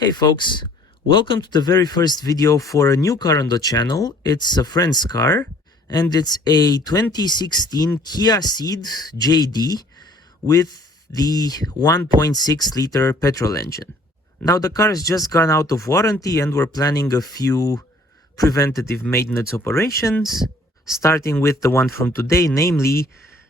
Hey folks, welcome to the very first video for a new car on the channel. It's a friend's car and it's a 2016 Kia Cee'd JD with the 1.6 liter petrol engine. Now the car has just gone out of warranty and we're planning a few preventative maintenance operations, starting with the one from today, namely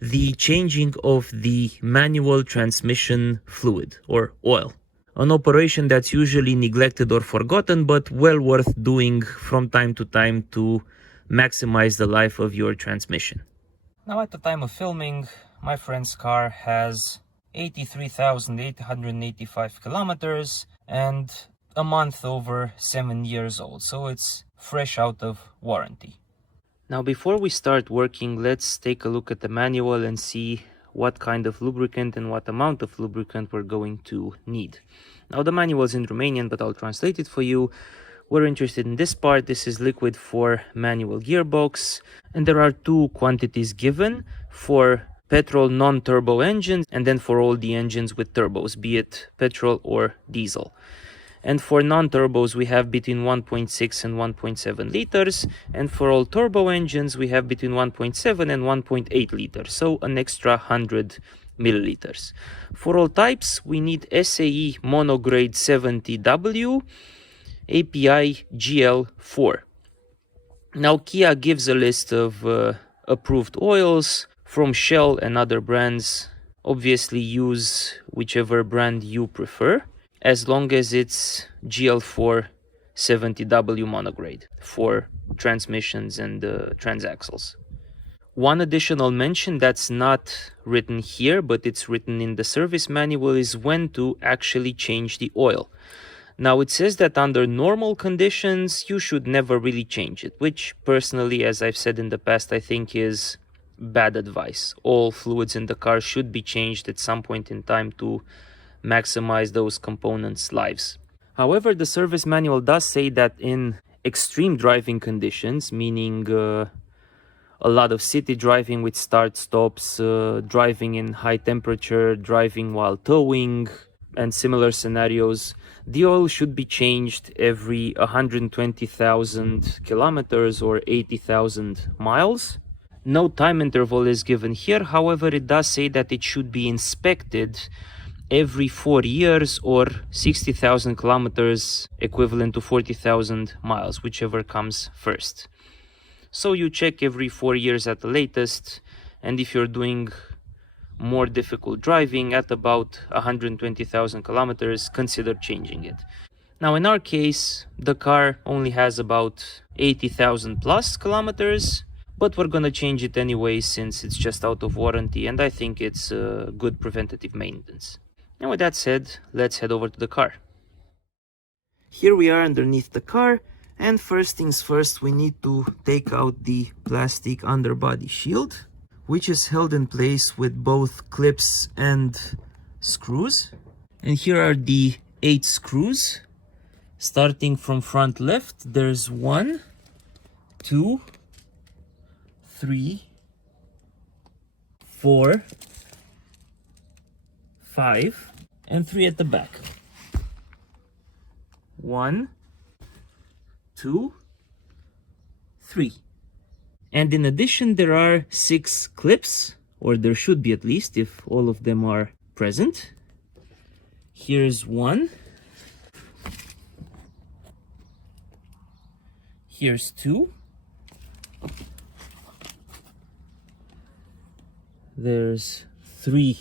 the changing of the manual transmission fluid or oil. An operation that's usually neglected or forgotten, but well worth doing from time to time to maximize the life of your transmission. Now at the time of filming, my friend's car has 83,885 kilometers and a month over 7 years old, so it's fresh out of warranty. Now before we start working, let's take a look at the manual and see what kind of lubricant and what amount of lubricant we're going to need. Now the manual is in Romanian, but I'll translate it for you. We're interested in this part. This is liquid for manual gearbox, and there are two quantities given for petrol non-turbo engines and then for all the engines with turbos, be it petrol or diesel. And for non-turbos, we have between 1.6 and 1.7 liters. And for all turbo engines, we have between 1.7 and 1.8 liters. So an extra 100 milliliters. For all types, we need SAE monograde 70W, API GL4. Now Kia gives a list of approved oils from Shell and other brands. Obviously use whichever brand you prefer, as long as it's GL4 70W monograde for transmissions and transaxles. One additional mention that's not written here, but it's written in the service manual, is when to actually change the oil. Now it says that under normal conditions, you should never really change it, which personally, as I've said in the past, I think is bad advice. All fluids in the car should be changed at some point in time to maximize those components' lives. However, the service manual does say that in extreme driving conditions, meaning a lot of city driving with start stops, driving in high temperature, driving while towing, and similar scenarios, the oil should be changed every 120,000 kilometers or 80,000 miles. No time interval is given here. However, it does say that it should be inspected every 4 years or 60,000 kilometers, equivalent to 40,000 miles, whichever comes first. So you check every 4 years at the latest, and if you're doing more difficult driving at about 120,000 kilometers, consider changing it. Now in our case, the car only has about 80,000 plus kilometers, but we're gonna change it anyway since it's just out of warranty, and I think it's good preventative maintenance. And with that said, let's head over to the car. Here we are underneath the car, and first things first, we need to take out the plastic underbody shield, which is held in place with both clips and screws. And here are the 8 screws. Starting from front left, there's 1, 2, 3, 4, 5, and 3 at the back. 1, 2, 3. And in addition, there are 6 clips, or there should be at least, if all of them are present. Here's 1. Here's 2. There's 3.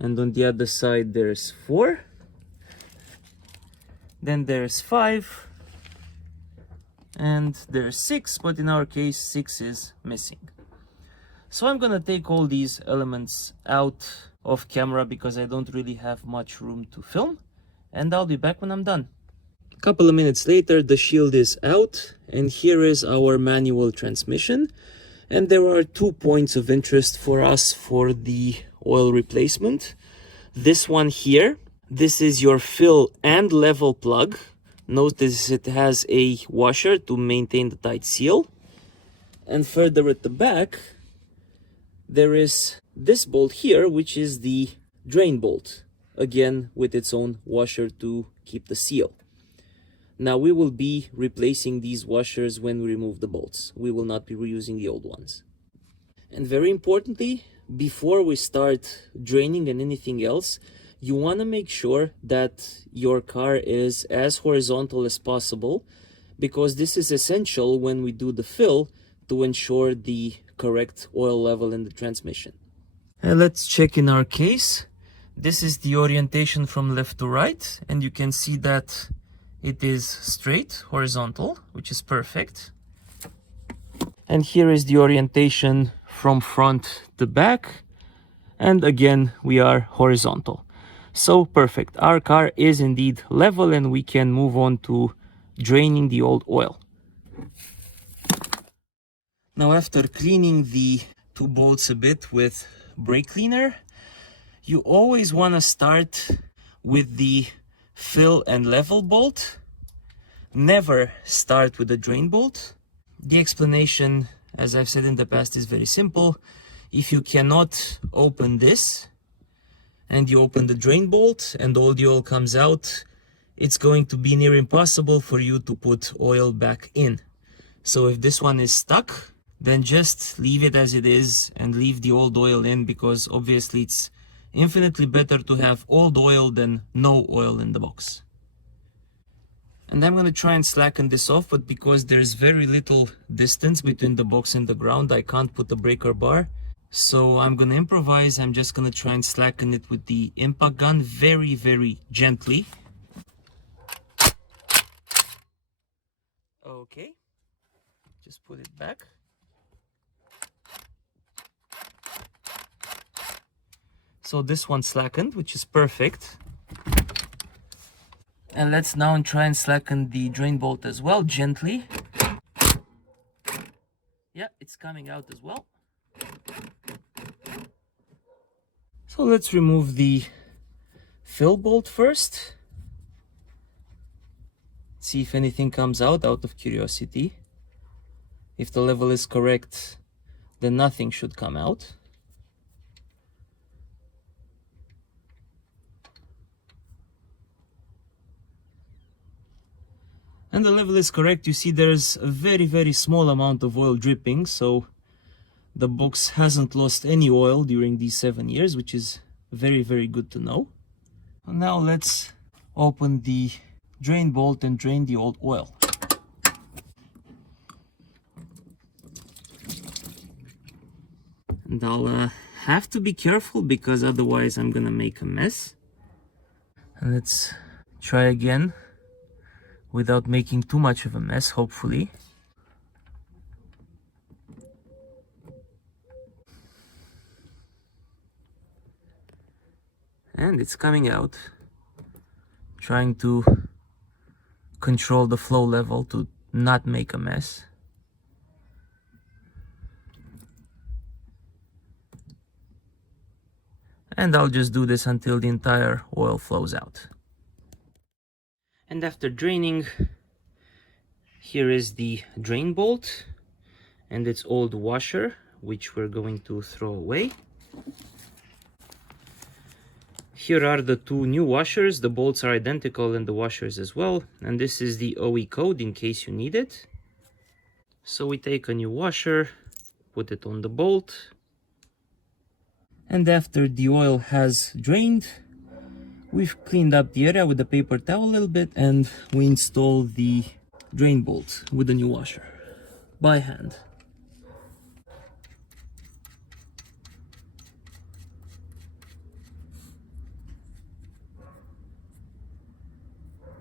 And on the other side, there's 4. Then there's 5. And there's 6, but in our case 6 is missing. So I'm gonna take all these elements out of camera because I don't really have much room to film, and I'll be back when I'm done. A couple of minutes later, the shield is out, and here is our manual transmission. And there are 2 points of interest for us for the oil replacement. This one here, this is your fill and level plug. Notice it has a washer to maintain the tight seal. And further at the back, there is this bolt here, which is the drain bolt. again with its own washer to keep the seal. Now we will be replacing these washers when we remove the bolts. We will not be reusing the old ones. And very importantly, before we start draining and anything else, you want to make sure that your car is as horizontal as possible, because this is essential when we do the fill to ensure the correct oil level in the transmission. And let's check in our case. This is the orientation from left to right, and you can see that it is straight, horizontal, which is perfect. And here is the orientation from front to back, and again we are horizontal. So perfect, our car is indeed level, and we can move on to draining the old oil. Now, after cleaning the two bolts a bit with brake cleaner, you always want to start with the fill and level bolt. Never start with the drain bolt. The explanation, as I've said in the past, is very simple. If you cannot open this and you open the drain bolt and all the oil comes out, it's going to be near impossible for you to put oil back in. So if this one is stuck, then just leave it as it is and leave the old oil in, because obviously it's infinitely better to have old oil than no oil in the box. And I'm going to try and slacken this off, but because there's very little distance between the box and the ground, I can't put the breaker bar. So I'm going to improvise. I'm just going to try and slacken it with the impact gun very, very gently. Okay, just put it back. So this one slackened, which is perfect. And let's now try and slacken the drain bolt as well, gently. Yeah, it's coming out as well. So let's remove the fill bolt first. See if anything comes out of curiosity. If the level is correct, then nothing should come out. And the level is correct. You see there's a very, very small amount of oil dripping, so the box hasn't lost any oil during these 7 years, which is very, very good to know. Now let's open the drain bolt and drain the old oil. And I'll have to be careful, because otherwise I'm gonna make a mess. And let's try again without making too much of a mess, hopefully. And it's coming out. Trying to control the flow level to not make a mess. And I'll just do this until the entire oil flows out. And after draining, here is the drain bolt and its old washer, which we're going to throw away. Here are the two new washers. The bolts are identical and the washers as well. And this is the OE code in case you need it. So we take a new washer, put it on the bolt. And after the oil has drained, we've cleaned up the area with a paper towel a little bit, and we install the drain bolt with the new washer by hand.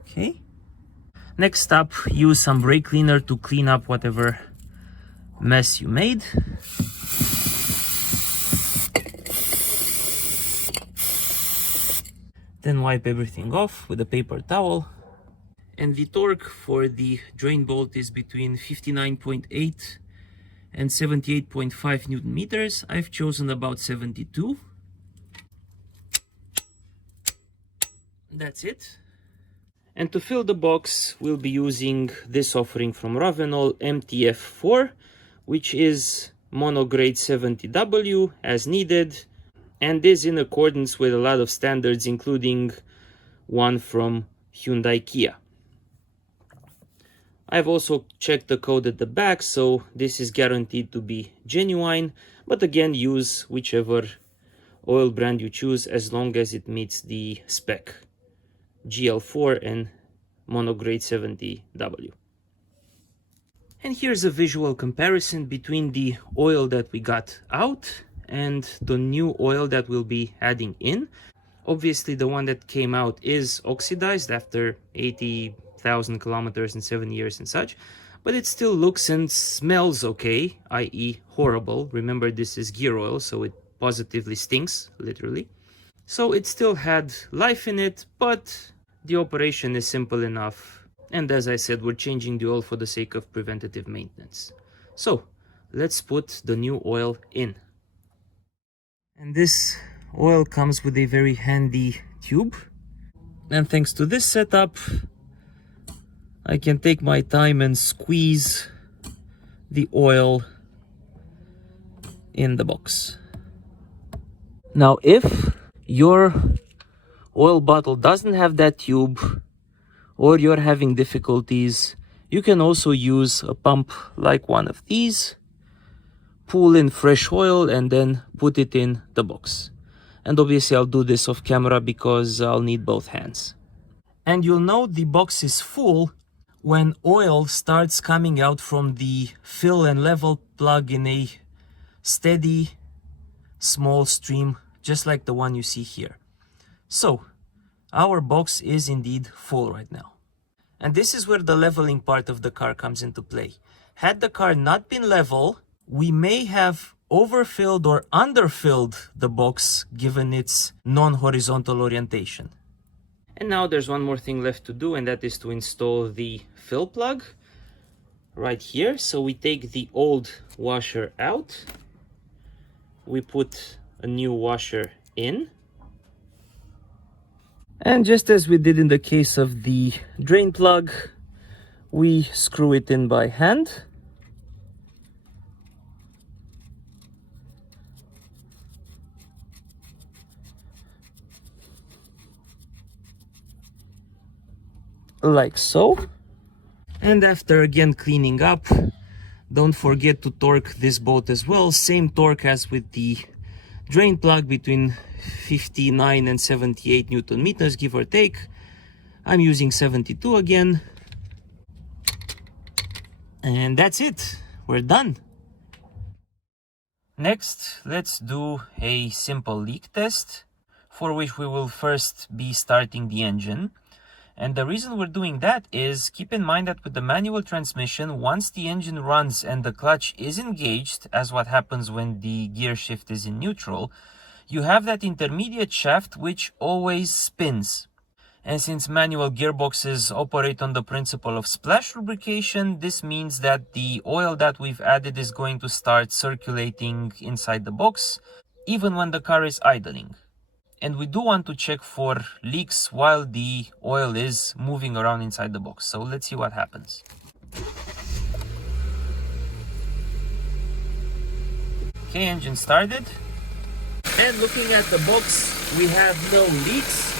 Okay. Next up, use some brake cleaner to clean up whatever mess you made. Then wipe everything off with a paper towel. And the torque for the drain bolt is between 59.8 and 78.5 Newton meters. I've chosen about 72. That's it. And to fill the box, we'll be using this offering from Ravenol MTF-4, which is monograde 70W as needed. and is in accordance with a lot of standards, including one from Hyundai Kia. I've also checked the code at the back, so this is guaranteed to be genuine, but again, use whichever oil brand you choose as long as it meets the spec, GL4 and monograde 70W. And here's a visual comparison between the oil that we got out and the new oil that we'll be adding in. Obviously, the one that came out is oxidized after 80,000 kilometers and 7 years and such, but it still looks and smells okay, i.e. horrible. Remember, this is gear oil, so it positively stinks, literally. So it still had life in it, but the operation is simple enough. And as I said, we're changing the oil for the sake of preventative maintenance. So let's put the new oil in. And this oil comes with a very handy tube. And thanks to this setup, I can take my time and squeeze the oil in the box. Now, if your oil bottle doesn't have that tube, or you're having difficulties, you can also use a pump like one of these, pull in fresh oil and then put it in the box. And obviously I'll do this off camera because I'll need both hands. And you'll know the box is full when oil starts coming out from the fill and level plug in a steady, small stream, just like the one you see here. So, our box is indeed full right now. And this is where the leveling part of the car comes into play. Had the car not been level, we may have overfilled or underfilled the box given its non-horizontal orientation. And now there's one more thing left to do, and that is to install the fill plug right here. So we take the old washer out, we put a new washer in, and just as we did in the case of the drain plug, we screw it in by hand. Like so. And after again cleaning up, don't forget to torque this bolt as well. Same torque as with the drain plug, between 59 and 78 Newton meters, give or take. I'm using 72 again. And that's it. We're done. Next, let's do a simple leak test, for which we will first be starting the engine. And the reason we're doing that is, keep in mind that with the manual transmission, once the engine runs and the clutch is engaged, as what happens when the gear shift is in neutral, you have that intermediate shaft which always spins. And since manual gearboxes operate on the principle of splash lubrication, this means that the oil that we've added is going to start circulating inside the box, even when the car is idling. And we do want to check for leaks while the oil is moving around inside the box. So let's see what happens. Okay, engine started. And looking at the box, we have no leaks.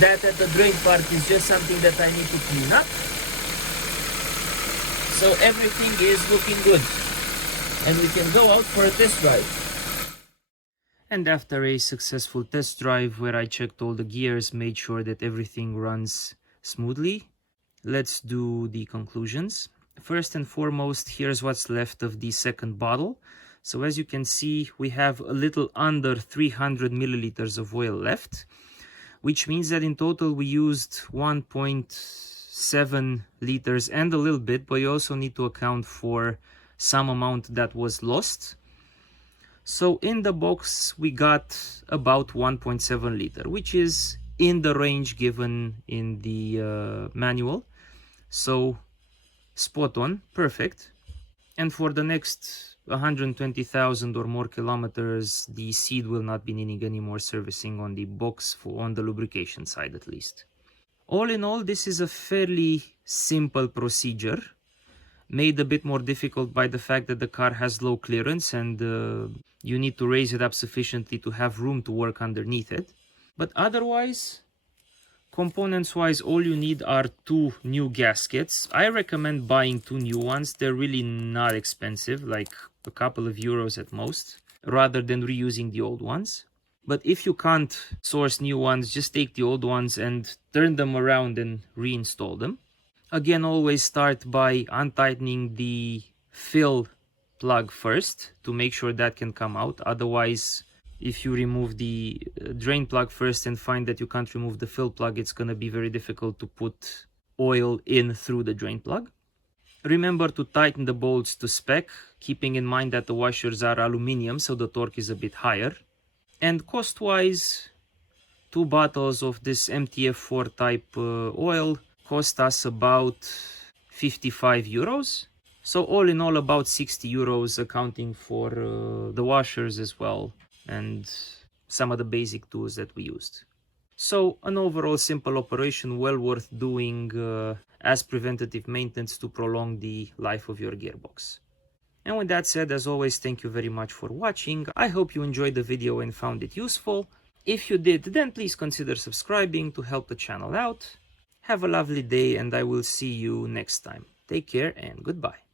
That at the drain part is just something that I need to clean up. So everything is looking good. And we can go out for a test drive. And after a successful test drive where I checked all the gears, made sure that everything runs smoothly, let's do the conclusions. First and foremost, here's what's left of the second bottle. So as you can see, we have a little under 300 milliliters of oil left, which means that in total we used 1.7 liters and a little bit, but you also need to account for some amount that was lost. So in the box we got about 1.7 liter, which is in the range given in the manual. So spot on, perfect. And for the next 120,000 or more kilometers, the Cee'd will not be needing any more servicing on the box, on the lubrication side at least. All in all, this is a fairly simple procedure, made a bit more difficult by the fact that the car has low clearance and you need to raise it up sufficiently to have room to work underneath it. But otherwise, components-wise, all you need are 2 new gaskets. I recommend buying 2 new ones. They're really not expensive, like a couple of euros at most, rather than reusing the old ones. But if you can't source new ones, just take the old ones and turn them around and reinstall them. Again, always start by untightening the fill plug first to make sure that can come out. Otherwise, if you remove the drain plug first and find that you can't remove the fill plug, it's going to be very difficult to put oil in through the drain plug. Remember to tighten the bolts to spec, keeping in mind that the washers are aluminum, so the torque is a bit higher. And cost-wise, 2 bottles of this MTF-4 type oil cost us about 55 euros. So all in all, about 60 euros, accounting for the washers as well and some of the basic tools that we used. So an overall simple operation, well worth doing as preventative maintenance to prolong the life of your gearbox. And with that said, as always, thank you very much for watching. I hope you enjoyed the video and found it useful. If you did, then please consider subscribing to help the channel out. Have a lovely day, and I will see you next time. Take care and goodbye.